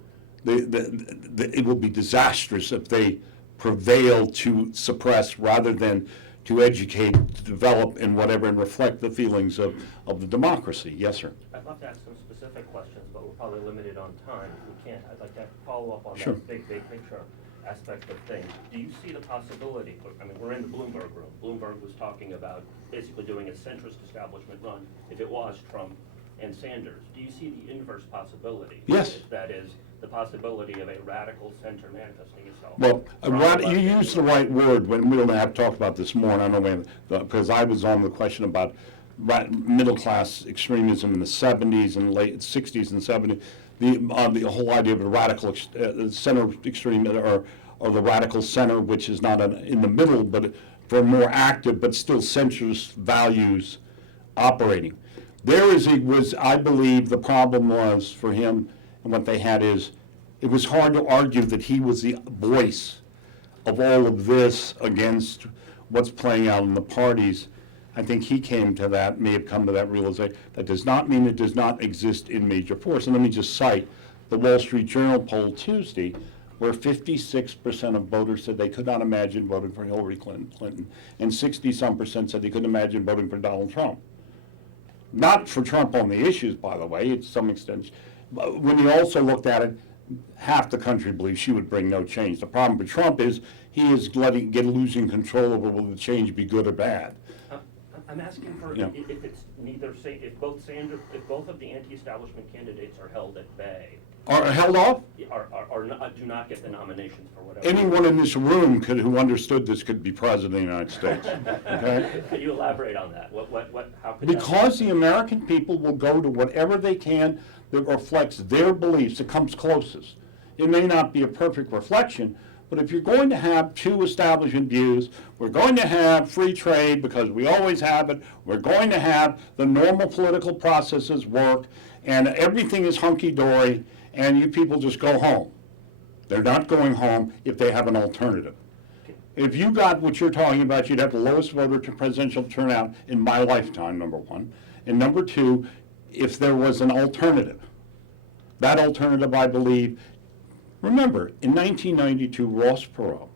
be disastrous if they prevail to suppress rather than to educate, to develop, and whatever, and reflect the feelings of the democracy. Yes, sir. I'd love to ask some specific questions, but we're probably limited on time. If we can't, I'd like to follow up on Sure. that big picture aspect of things. Do you see the possibility, I mean, we're in the Bloomberg room. Bloomberg was talking about basically doing a centrist establishment run if it was Trump and Sanders. Do you see the inverse possibility? Yes. That is, the possibility of a radical center manifesting itself? Well, from the left you and used the right word when we don't have talked about this more, and I don't know because I was on the question about middle class extremism in the 70s and late 60s and 70s. The whole idea of a radical center extreme or the radical center, which is not in the middle, but for more active but still centrist values operating. I believe the problem was for him, and what they had is, it was hard to argue that he was the voice of all of this against what's playing out in the parties. I think he may have come to that realization. That does not mean it does not exist in major force. And let me just cite the Wall Street Journal poll Tuesday, where 56% of voters said they could not imagine voting for Hillary Clinton, and 60-some% said they couldn't imagine voting for Donald Trump. Not for Trump on the issues, by the way, to some extent. But when you also looked at it, half the country believes she would bring no change. The problem with Trump is he is losing control over whether the change be good or bad. I'm asking for Yeah. if it's neither if both of the anti-establishment candidates are held at bay, Are held off? do not get the nominations for whatever. Anyone in this room who understood this could be president of the United States. Okay? Can you elaborate on that? How could that Because the American people will go to whatever they can that reflects their beliefs, that comes closest. It may not be a perfect reflection, but if you're going to have two establishment views, we're going to have free trade because we always have it, we're going to have the normal political processes work, and everything is hunky-dory, and you people just go home. They're not going home if they have an alternative. If you got what you're talking about, you'd have the lowest voter to presidential turnout in my lifetime, number one. And number two, if there was an alternative. That alternative, I believe, remember, in 1992, Ross Perot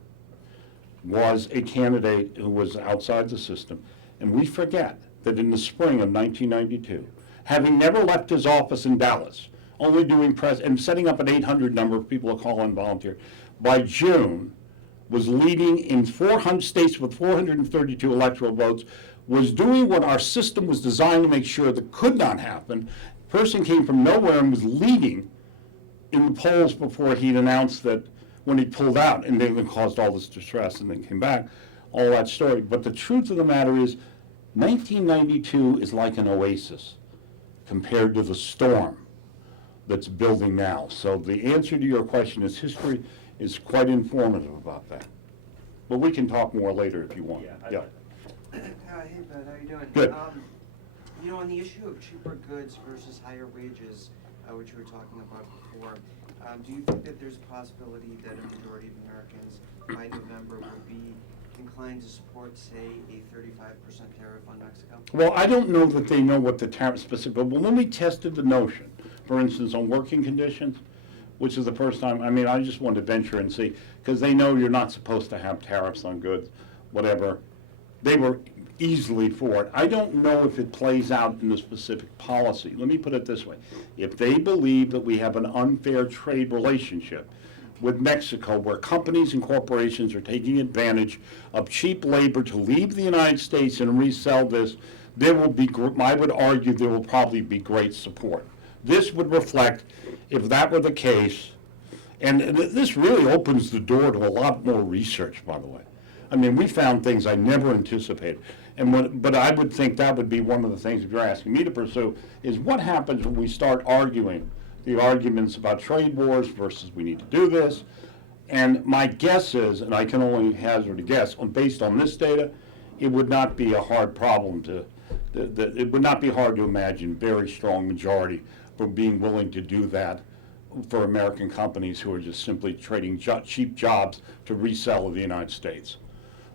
was a candidate who was outside the system. And we forget that in the spring of 1992, having never left his office in Dallas, only doing and setting up an 800 number of people to call and volunteer, by June, was leading in 400 states with 432 electoral votes, was doing what our system was designed to make sure that could not happen. Person came from nowhere and was leading in the polls before he'd announced that when he pulled out, and then caused all this distress and then came back, all that story. But the truth of the matter is, 1992 is like an oasis compared to the storm that's building now. So the answer to your question is history is quite informative about that. But we can talk more later if you want. Yeah. Hey, Pat, how you doing? Good. You know, on the issue of cheaper goods versus higher wages, which we were talking about before, do you think that there's a possibility that a majority of Americans by November would be inclined to support, say, a 35% tariff on Mexico? Well, I don't know that they know what the tariff specific, but when we tested the notion, for instance, on working conditions, which is the first time, I just wanted to venture and see, because they know you're not supposed to have tariffs on goods, whatever. They were easily for it. I don't know if it plays out in the specific policy. Let me put it this way. If they believe that we have an unfair trade relationship with Mexico, where companies and corporations are taking advantage of cheap labor to leave the United States and resell this, there will be, I would argue, there will probably be great support. This would reflect, if that were the case, and this really opens the door to a lot more research, by the way. I mean, we found things I never anticipated. But I would think that would be one of the things, if you're asking me to pursue, is what happens when we start arguing the arguments about trade wars versus we need to do this. And my guess is, and I can only hazard a guess, based on this data, it would not be a hard problem it would not be hard to imagine very strong majority for being willing to do that for American companies who are just simply trading cheap jobs to resell in the United States.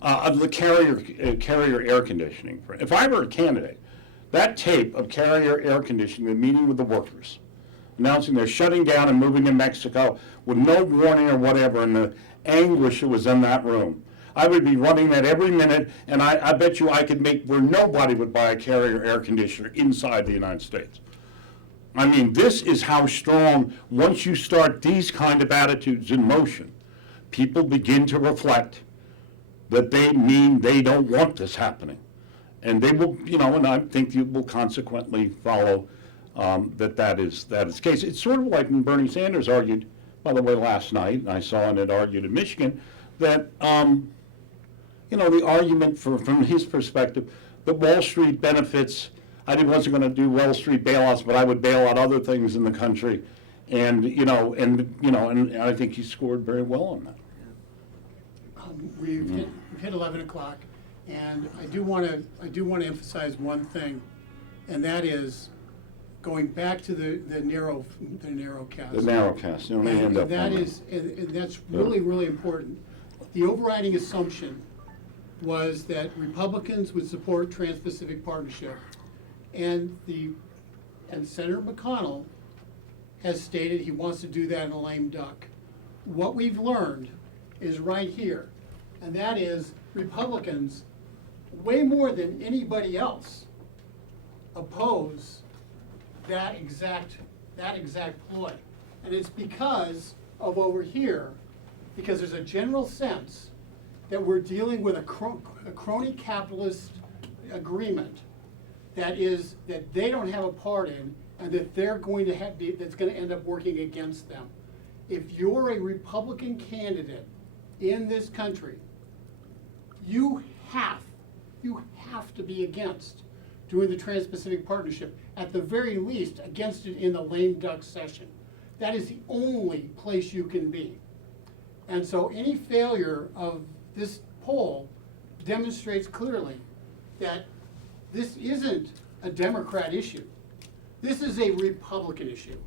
The carrier air conditioning. If I were a candidate, that tape of carrier air conditioning, the meeting with the workers, announcing they're shutting down and moving to Mexico with no warning or whatever, and the anguish that was in that room, I would be running that every minute, and I bet you I could make where nobody would buy a carrier air conditioner inside the United States. I mean, this is how strong, once you start these kind of attitudes in motion, people begin to reflect that they mean they don't want this happening. And they will, and I think you will consequently follow that is the case. It's sort of like when Bernie Sanders argued, by the way, last night, and I saw it argued in Michigan, that, the argument from his perspective, that Wall Street benefits, I wasn't going to do Wall Street bailouts, but I would bail out other things in the country. And I think he scored very well on that. We've hit 11 o'clock, and I do want to emphasize one thing, and that is going back to the narrow cast. The narrow cast, And that's really, really important. The overriding assumption was that Republicans would support Trans-Pacific Partnership, and Senator McConnell has stated he wants to do that in a lame duck. What we've learned is right here, and that is Republicans, way more than anybody else, oppose that exact ploy. And it's because of over here, because there's a general sense that we're dealing with a crony capitalist agreement that they don't have a part in, and that they're going to that's going to end up working against them. If you're a Republican candidate in this country, you have to be against doing the Trans-Pacific Partnership, at the very least against it in the lame duck session. That is the only place you can be. And so any failure of this poll demonstrates clearly that this isn't a Democrat issue. This is a Republican issue.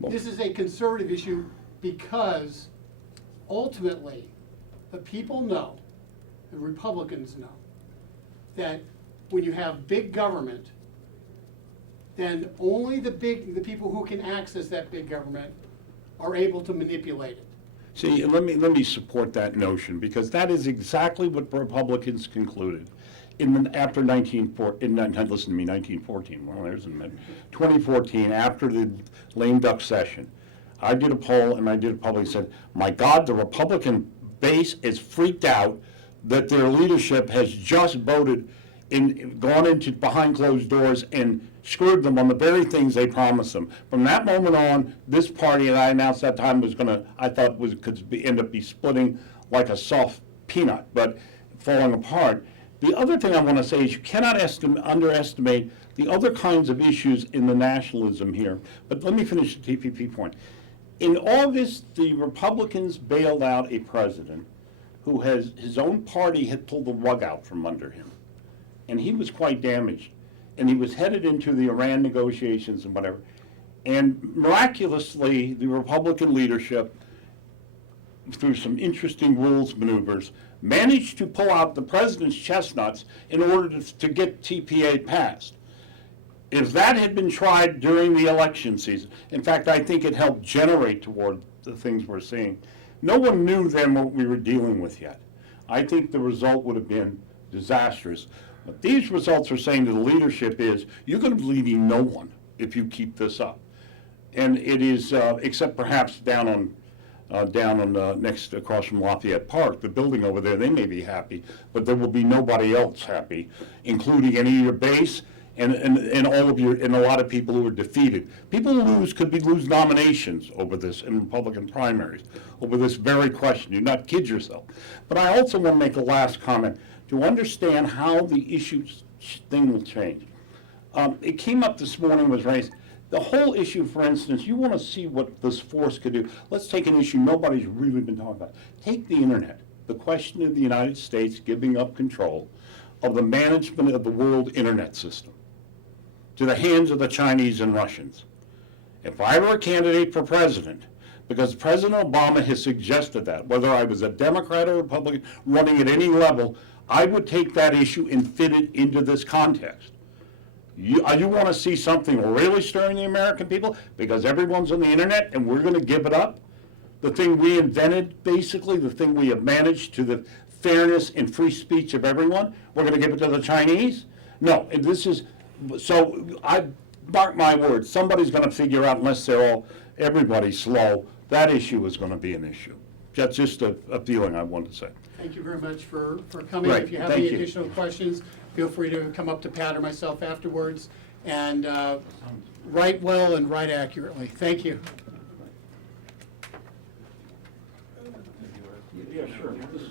This is a conservative issue, because ultimately the people know, the Republicans know, that when you have big government, then only the people who can access that big government are able to manipulate it. See, let me support that notion, because that is exactly what Republicans concluded after 1914. Well, there's 2014, after the lame duck session. I did a poll, and I did publicly said, my God, the Republican base is freaked out that their leadership has just gone into behind closed doors and screwed them on the very things they promised them. From that moment on, this party, and I announced that time, could end up splitting like a soft peanut, but falling apart. The other thing I want to say is you cannot underestimate the other kinds of issues in the nationalism here. But let me finish the TPP point. In August, the Republicans bailed out a president who his own party had pulled the rug out from under him. And he was quite damaged. And he was headed into the Iran negotiations and whatever. And miraculously, the Republican leadership, through some interesting rules maneuvers, managed to pull out the president's chestnuts in order to get TPA passed. If that had been tried during the election season, in fact, I think it helped generate toward the things we're seeing. No one knew then what we were dealing with yet. I think the result would have been disastrous. What these results are saying to the leadership is, you're going to be leading no one if you keep this up. And it is, except perhaps down on down on, next, across from Lafayette Park, the building over there, they may be happy, but there will be nobody else happy, including any of your base and all of your, and a lot of people who are defeated. People who lose nominations over this in Republican primaries, over this very question. Do not kid yourself. But I also want to make a last comment to understand how the issue thing will change. It came up this morning, was raised. The whole issue, for instance, you want to see what this force could do. Let's take an issue nobody's really been talking about. Take the internet. The question of the United States giving up control of the management of the world internet system to the hands of the Chinese and Russians. If I were a candidate for president, because President Obama has suggested that, whether I was a Democrat or Republican running at any level, I would take that issue and fit it into this context. You want to see something really stirring the American people because everyone's on the internet and we're going to give it up? The thing we invented, basically, the thing we have managed to the fairness and free speech of everyone, we're going to give it to the Chinese? No, and this is, so I mark my words, somebody's going to figure out, unless everybody's slow, that issue is going to be an issue. That's just a feeling I wanted to say. Thank you very much for coming. Right, If you have thank any you. additional questions, feel free to come up to Pat or myself afterwards, and write well and write accurately. Thank you. Yeah, sure. This is